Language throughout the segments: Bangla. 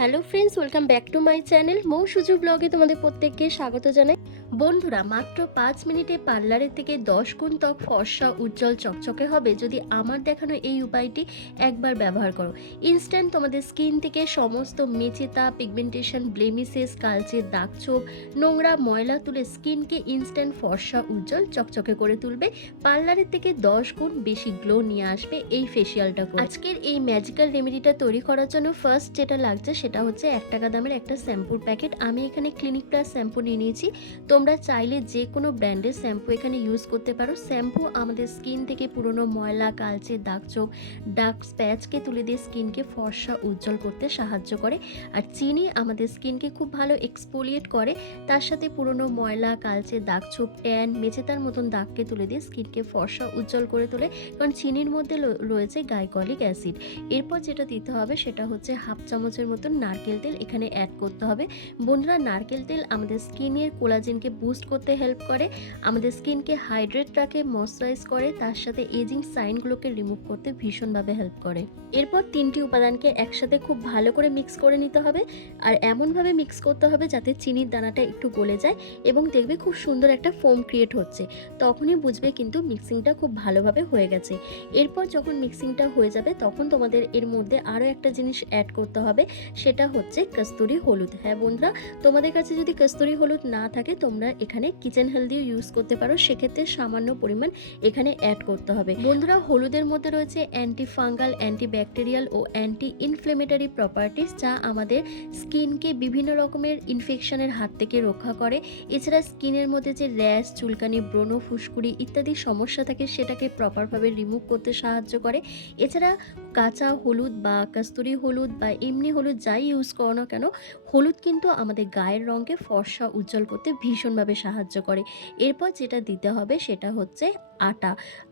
Hello friends welcome back to my channel Mou Suju ব্লগে তোমাদের প্রত্যেককে স্বাগত জানাই। বন্ধুরা, মাত্র পাঁচ মিনিটে পার্লারের থেকে দশ গুণ ত্বক ফর্সা, উজ্জ্বল, চকচকে হবে যদি আমার দেখানো এই উপায়টি একবার ব্যবহার করো। ইনস্ট্যান্ট তোমাদের স্কিন থেকে সমস্ত মেচেতা পিগমেন্টেশন ব্লেমিসেস কালচে ছোপ নোংরা, ময়লা তুলে স্কিনকে ইনস্ট্যান্ট ফর্সা, উজ্জ্বল, চকচকে করে তুলবে। পার্লারের থেকে দশ গুণ বেশি গ্লো নিয়ে আসবে এই ফেসিয়ালটা আজকের এই ম্যাজিক্যাল রেমেডিটা তৈরি করার জন্য ফার্স্ট যেটা লাগছে সেটা হচ্ছে এক টাকা দামের একটা শ্যাম্পুর প্যাকেট। আমি এখানে ক্লিনিক প্লাস শ্যাম্পু নিয়ে নিয়েছি। তোমরা চাইলে যে কোনো ব্র্যান্ডের শ্যাম্পু এখানে ইউজ করতে পারো। শ্যাম্পু আমাদের স্কিন থেকে পুরনো ময়লা, কালচে, দাগ চোখ ডার্ক স্প্যাচকে তুলে দিয়ে স্কিনকে ফর্সা, উজ্জ্বল করতে সাহায্য করে। আর চিনি আমাদের স্কিনকে খুব ভালো এক্সপোলিয়েট করে। তার সাথে পুরনো ময়লা, কালচে, দাগ ছোপ ট্যান মেচেতার মতন দাগকে তুলে দিয়ে স্কিনকে ফর্সা, উজ্জ্বল করে তোলে। কারণ চিনির মধ্যে রয়েছে গাইকলিক অ্যাসিড এরপর যেটা দিতে হবে সেটা হচ্ছে হাফ চামচের মতন নারকেল তেল এখানে অ্যাড করতে হবে। বন্ধুরা, নারকেল তেল আমাদের স্কিনের কোলাজেনকে বুস্ট করতে হেল্প করে। আমাদের স্কিনকে হাইড্রেট রাখে ময়শ্চারাইজ করে, তার সাথে এজিং সাইনগুলোকে রিমুভ করতে ভীষণভাবে হেল্প করে। এরপর তিনটি উপাদানকে একসাথে খুব ভালো করে মিক্স করে নিতে হবে আর এমনভাবে মিক্স করতে হবে যাতে চিনির দানাটা একটু গলে যায় এবং দেখবে খুব সুন্দর একটা ফোম ক্রিয়েট হচ্ছে। তখনই বুঝবে কিন্তু মিক্সিংটা খুব ভালোভাবে হয়ে গেছে। এরপর যখন মিক্সিংটা হয়ে যাবে, তখন তোমাদের এর মধ্যে আরও একটা জিনিস অ্যাড করতে হবে সেটা হচ্ছে কস্তুরি হলুদ। হ্যাঁ বন্ধুরা, তোমাদের কাছে যদি কস্তুরি হলুদ না থাকে, তোমরা এখানে কিচেন হেলদিও ইউজ করতে পারো। সেক্ষেত্রে সামান্য পরিমাণ এখানে অ্যাড করতে হবে। বন্ধুরা, হলুদের মধ্যে রয়েছে অ্যান্টি ফাঙ্গাল অ্যান্টি ব্যাকটেরিয়াল ও অ্যান্টি ইনফ্লেমেটরি প্রপার্টিস যা আমাদের স্কিনকে বিভিন্ন রকমের ইনফেকশনের হাত থেকে রক্ষা করে। এছাড়া স্কিনের মধ্যে যে র্যাশ, চুলকানি, ব্রণ, ফুসকুড়ি ইত্যাদি সমস্যা থাকে, সেটাকে প্রপারভাবে রিমুভ করতে সাহায্য করে। এছাড়া কাঁচা হলুদ বা কস্তুরি হলুদ বা এমনি হলুদ যাই ইউজ করো না কেন, হলুদ কিন্তু আমাদের গায়ের রঙকে ফর্সা উজ্জ্বল করতে ভীষণভাবে সাহায্য করে। এরপর যেটা দিতে হবে সেটা হচ্ছে আটা।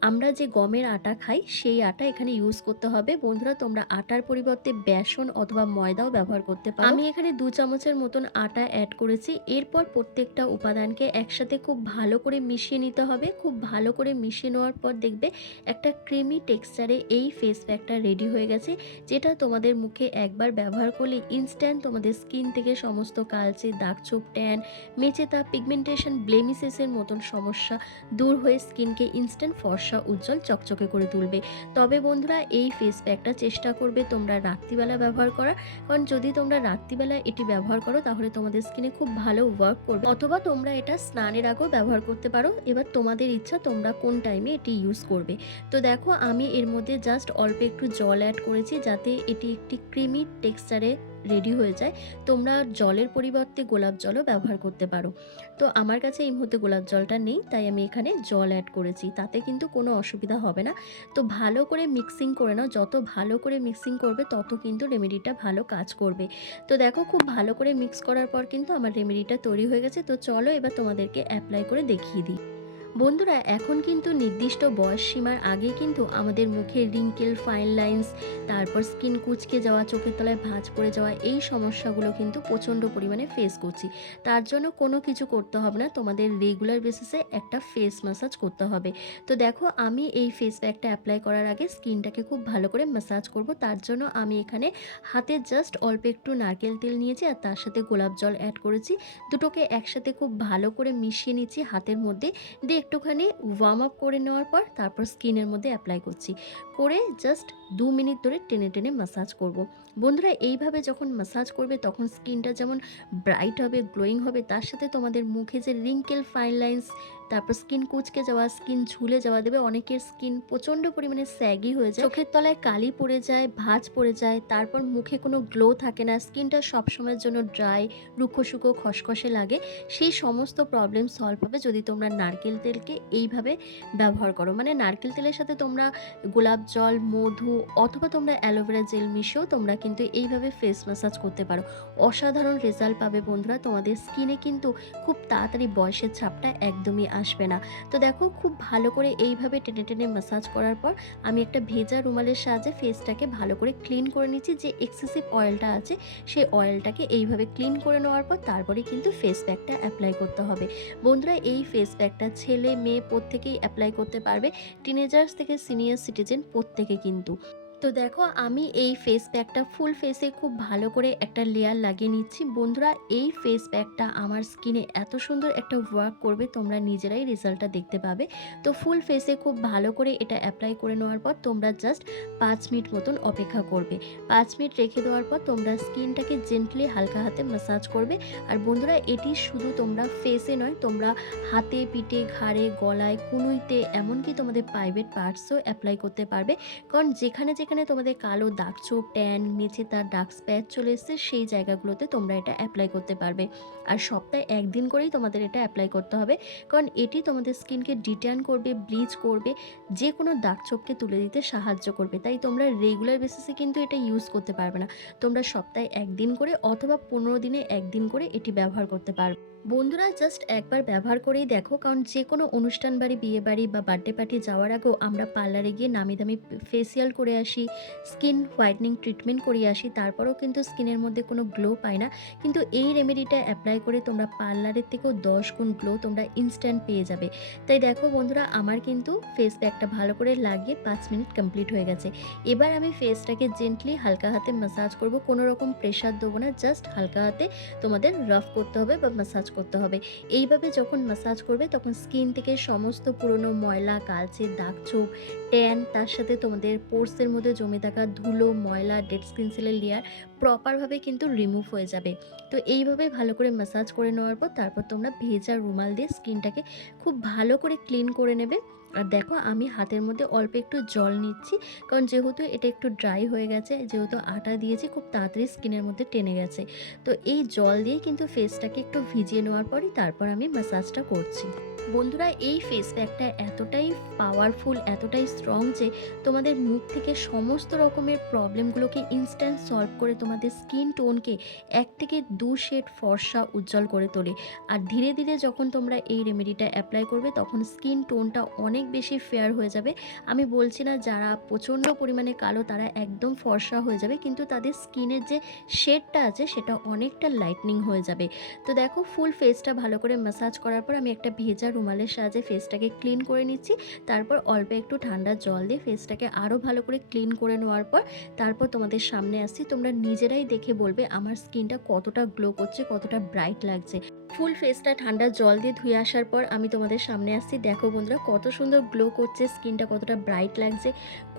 আমরা যে গমের আটা খাই, সেই আটা এখানে ইউজ করতে হবে। বন্ধুরা, তোমরা আটার পরিবর্তে বেসন অথবা ময়দাও ব্যবহার করতে পারো। আমি এখানে দু চামচের মতন আটা অ্যাড করেছি। এরপর প্রত্যেকটা উপাদানকে একসাথে খুব ভালো করে মিশিয়ে নিতে হবে। খুব ভালো করে মিশিয়ে নেওয়ার পর দেখবে একটা ক্রিমি টেক্সচারে এই ফেস প্যাকটা রেডি হয়ে গেছে, যেটা তোমাদের মুখে একবার ব্যবহার করলে ইনস্ট্যান্ট তোমাদের স্কিন থেকে সমস্ত কালচে, দাগ ছোপ ট্যান মেচেতা পিগমেন্টেশন ব্লেমিসেসের মতন সমস্যা দূর হয়ে স্কিনকে ইনস্ট্যান্ট ফর্সা উজ্জ্বল চকচকে করে তুলবে। তবে বন্ধুরা, এই ফেস প্যাকটা চেষ্টা করবে তোমরা রাত্রিবেলা ব্যবহার করার। কারণ যদি তোমরা রাত্রিবেলা এটি ব্যবহার করো, তাহলে তোমাদের স্কিনে খুব ভালো ওয়ার্ক করবে। অথবা তোমরা এটা স্নানের আগেও ব্যবহার করতে পারো। এবার তোমাদের ইচ্ছা তোমরা কোন টাইমে এটি ইউজ করবে। তো দেখো, আমি এর মধ্যে জাস্ট অল্প একটু জল অ্যাড করেছি যাতে এটি একটি ক্রিমি টেক্সচারে রেডি হয়ে যায়, তোমরা জলের পরিবর্তে গোলাপ জলও ব্যবহার করতে পারো। তো আমার কাছে এই মুহূর্তে গোলাপ জলটা নেই, তাই আমি এখানে জল অ্যাড করেছি। তাতে কিন্তু কোনো অসুবিধা হবে না। তো ভালো করে মিক্সিং করে নাও, যত ভালো করে মিক্সিং করবে, তত কিন্তু রেমেডিটা ভালো কাজ করবে। তো দেখো, খুব ভালো করে মিক্স করার পর কিন্তু আমার রেমেডিটা তৈরি হয়ে গেছে। তো চলো এবার তোমাদেরকে অ্যাপ্লাই করে দেখিয়ে দিই। বন্ধুরা, এখন কিন্তু নির্দিষ্ট বয়স সীমার আগে কিন্তু আমাদের মুখে রিঙ্কেল, ফাইন লাইন্স, তারপর স্কিন কুচকে যাওয়া, চোখের তলায় ভাঁজ পড়ে যাওয়া এই সমস্যাগুলো কিন্তু প্রচণ্ড পরিমাণে ফেস করছি। তার জন্য কোনো কিছু করতে হবে না, তোমাদের রেগুলার বেসিসে একটা ফেস ম্যাসাজ করতে হবে। তো দেখো, আমি এই ফেস প্যাকটা অ্যাপ্লাই করার আগে স্কিনটাকে খুব ভালো করে ম্যাসাজ করব। তার জন্য আমি এখানে হাতে জাস্ট অল্প একটু নারকেল তেল নিয়েছি আর তার সাথে গোলাপ জল অ্যাড করেছি। দুটোকে একসাথে খুব ভালো করে মিশিয়ে নিচ্ছি হাতের মধ্যে। দিয়ে একটুখানি ওয়ার্ম আপ করে নেওয়ার পর তারপর স্কিনের মধ্যে অ্যাপ্লাই করছি করে জাস্ট দু মিনিট ধরে টেনে টেনে মাসাজ করব। বন্ধুরা, এইভাবে যখন মাসাজ করবে তখন স্কিনটা যেমন ব্রাইট হবে গ্লোয়িং হবে, তার সাথে তোমাদের মুখে যে রিঙ্কেল ফাইন লাইন্স তারপর স্কিন কুচকে যাওয়া স্কিন ঝুলে যাওয়া দেবে। অনেকের স্কিন প্রচণ্ড পরিমাণে স্যাগি হয়ে যায়। চোখের তলায় কালি পড়ে যায়, ভাঁজ পড়ে যায়, তারপর মুখে কোনো গ্লো থাকে না। স্কিনটা সবসময়ের জন্য ড্রাই রুখো শুকো খসখসে লাগে। সেই সমস্ত প্রবলেম সলভ হবে যদি তোমরা নারকেল তেলকে এইভাবে ব্যবহার করো। মানে নারকেল তেলের সাথে তোমরা গোলাপ জল, মধু অথবা তোমরা অ্যালোভেরা জেল মিশিয়েও তোমরা কিন্তু এইভাবে ফেস ম্যাসাজ করতে পারো। অসাধারণ রেজাল্ট পাবে বন্ধুরা। তোমাদের স্কিনে কিন্তু খুব তাড়াতাড়ি বয়সের ছাপটা একদমই আসবে না। তো দেখো খুব ভালো করে এইভাবে টেনে টেনে ম্যাসাজ করার পর আমি একটা ভেজা রুমালের সাহায্যে ফেসটাকে ভালো করে ক্লিন করে নিচ্ছি। যে এক্সেসিভ অয়েলটা আছে, সেই অয়েলটাকে এইভাবে ক্লিন করে নেওয়ার পর তারপরে কিন্তু ফেস প্যাকটা অ্যাপ্লাই করতে হবে। বন্ধুরা, এই ফেস প্যাকটা ছেলে, মেয়ে প্রত্যেকেই অ্যাপ্লাই করতে পারবে। টিনেজার্স থেকে সিনিয়র সিটিজেন প্রত্যেকে কিন্তু। তো দেখো, আমি এই ফেস প্যাকটা ফুল ফেসে খুব ভালো করে একটা লেয়ার লাগিয়ে নিচ্ছি। বন্ধুরা, এই ফেস প্যাকটা আমার স্কিনে এত সুন্দর একটা ওয়ার্ক করবে, তোমরা নিজেরাই রেজাল্টটা দেখতে পাবে। তো ফুল ফেসে খুব ভালো করে এটা অ্যাপ্লাই করে নেওয়ার পর তোমরা জাস্ট পাঁচ মিনিট মতন অপেক্ষা করবে। পাঁচ মিনিট রেখে দেওয়ার পর তোমরা স্কিনটাকে জেন্টলি হালকা হাতে ম্যাসাজ করবে। আর বন্ধুরা, এটি শুধু তোমরা ফেসে নয়, তোমরা হাতে, পিঠে, ঘাড়ে, গলায়, কুনুইতে, এমনকি তোমাদের প্রাইভেট পার্টসও অ্যাপ্লাই করতে পারবে। কারণ যেখানে যেখানে তোমাদের কালো দাগ ছোপ ট্যান মেচে তার ডার্ক স্প্যাচ চলে এসছে, সেই জায়গাগুলোতে তোমরা এটা অ্যাপ্লাই করতে পারবে। আর সপ্তাহে একদিন করেই তোমাদের এটা অ্যাপ্লাই করতে হবে, কারণ এটি তোমাদের স্কিনকে ডিটার্ন করবে ব্লিচ করবে যে কোনো দাগ ছোপকে তুলে দিতে সাহায্য করবে। তাই তোমরা রেগুলার বেসিসে কিন্তু এটা ইউজ করতে পারবে না। তোমরা সপ্তাহে একদিন করে অথবা পনেরো দিনে একদিন করে এটি ব্যবহার করতে পারবে। বন্ধুরা জাস্ট একবার ব্যবহার করেই দেখো, কারণ যে কোনো অনুষ্ঠান বাড়ি, বিয়ে বাড়ি বা বার্থডে পার্টি যাওয়ার আগেও আমরা পার্লারে গিয়ে নামি দামি ফেসিয়াল করে আসি স্কিন হোয়াইটনিং ট্রিটমেন্ট করিয়ে আসি, তারপরেও কিন্তু স্কিনের মধ্যে কোনো গ্লো পায় না। কিন্তু এই রেমেডিটা অ্যাপ্লাই করে তোমরা পার্লারের থেকেও দশ গুণ গ্লো তোমরা ইনস্ট্যান্ট পেয়ে যাবে। তাই দেখো বন্ধুরা, আমার কিন্তু ফেস প্যাকটা ভালো করে লাগিয়ে পাঁচ মিনিট কমপ্লিট হয়ে গেছে। এবার আমি ফেসটাকে জেন্টলি হালকা হাতে ম্যাসাজ করব, কোনো রকম প্রেশার দেবো না জাস্ট হালকা হাতে তোমাদের রাফ করতে হবে বা ম্যাসাজ করতে হবে। এইভাবে যখন মাসাজ করবে, তখন স্কিন থেকে সমস্ত পুরনো ময়লা কালচে দাগ ছোপ ট্যান তার সাথে তোমাদের পোর্সের মধ্যে জমে থাকা ধুলো, ময়লা ডেড স্কিন সেলের লেয়ার প্রপারভাবে কিন্তু রিমুভ হয়ে যাবে। তো এইভাবে ভালো করে মাসাজ করে নেওয়ার পর, তারপর তোমরা ভেজা রুমাল দিয়ে স্কিনটাকে খুব ভালো করে ক্লিন করে নেবে। আর দেখো আমি হাতের মধ্যে অল্প একটু জল নিচ্ছি, কারণ যেহেতু এটা একটু ড্রাই হয়ে গেছে, যেহেতু আটা দিয়েছি, খুব তাড়াতাড়ি স্কিনের মধ্যে টেনে গেছে। তো এই জল দিয়ে কিন্তু ফেসটাকে একটু ভিজিয়ে নেওয়ার পরই তারপর আমি ম্যাসাজটা করছি। বন্ধুরা, এই ফেস প্যাকটা এতটাই পাওয়ারফুল এতটাই স্ট্রং যে তোমাদের মুখ থেকে সমস্ত রকমের প্রবলেমগুলোকে ইনস্ট্যান্ট সলভ করে তোমাদের স্কিন টোনকে এক থেকে দু শেড ফর্সা উজ্জ্বল করে তোলে। আর ধীরে ধীরে যখন তোমরা এই রেমেডিটা অ্যাপ্লাই করবে, তখন স্কিন টোনটা অনেক বেশি ফেয়ার হয়ে যাবে। আমি বলছি না যারা প্রচণ্ড পরিমাণে কালো, তারা একদম ফর্সা হয়ে যাবে, কিন্তু তাদের স্কিনের যে শেডটা আছে, সেটা অনেকটা লাইটনিং হয়ে যাবে। তো দেখো ফুল ফেসটা ভালো করে ম্যাসাজ করার পর আমি একটা ভেজা রুমালের সাহায্যে ফেসটাকে ক্লিন করে নিচ্ছি। তারপর অল্প একটু ঠান্ডা জল দিয়ে ফেসটাকে আরও ভালো করে ক্লিন করে নেওয়ার পর তারপর তোমাদের সামনে আসছি। তোমরা নিজেরাই দেখে বলবে আমার স্কিনটা কতটা গ্লো করছে, কতটা ব্রাইট লাগছে। ফুল ফেসটা ঠান্ডা জল দিয়ে ধুয়ে আসার পর আমি তোমাদের সামনে আসছি। দেখো বন্ধুরা, কত সুন্দর গ্লো করছে স্কিনটা কতটা ব্রাইট লাগছে।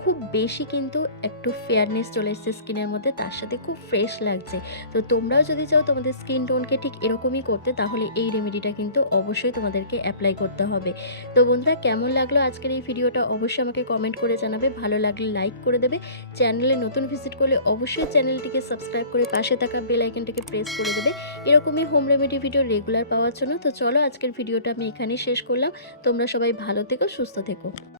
খুব বেশি কিন্তু একটু ফেয়ারনেস চলে এসছে স্কিনের মধ্যে, তার সাথে খুব ফ্রেশ লাগছে। তো তোমরাও যদি চাও তোমাদের স্কিন টোনকে ঠিক এরকমই করতে, তাহলে এই রেমেডিটা কিন্তু অবশ্যই তোমাদেরকে অ্যাপ্লাই করতে হবে। তো বন্ধুরা, কেমন লাগল আজকের এই ভিডিওটা অবশ্যই আমাকে কমেন্ট করে জানাবে। ভালো লাগলে লাইক করে দেবে। চ্যানেলে নতুন ভিজিট করলে অবশ্যই চ্যানেলটিকে সাবস্ক্রাইব করে পাশে থাকা বেল আইকনটিকে প্রেস করে দেবে। এরকমই হোম রেমেডি ভিডিও রেগুলার পাওয়ার জন্য। তো চলো আজকের ভিডিওটা আমি এখানেই শেষ করলাম। তোমরা সবাই ভালো থেকো, সুস্থ থেকো।